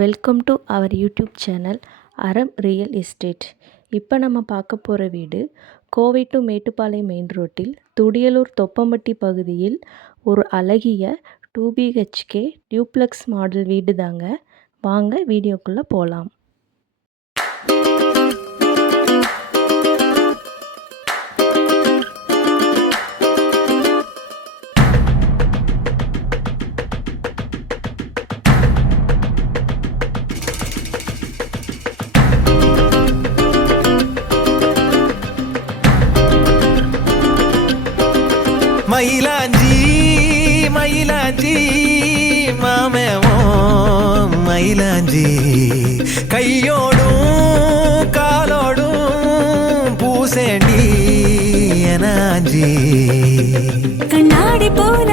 Welcome to our YouTube channel Aram real estate. இப்போ நம்ம பார்க்க போகிற வீடு கோவை டு மேட்டுப்பாளையம் மெயின் ரோட்டில் துடியலூர் தொப்பம்பட்டி பகுதியில் ஒரு அழகிய 2BHK டியூப்ளெக்ஸ் மாடல் வீடு தாங்க. வாங்க வீடியோக்குள்ளே போகலாம். மயிலாஞ்சி மயிலாஞ்சி மாமேவும் மயிலாஞ்சி கையோடும் காலோடும் பூசேண்டி எனாஞ்சி கண்ணாடி போல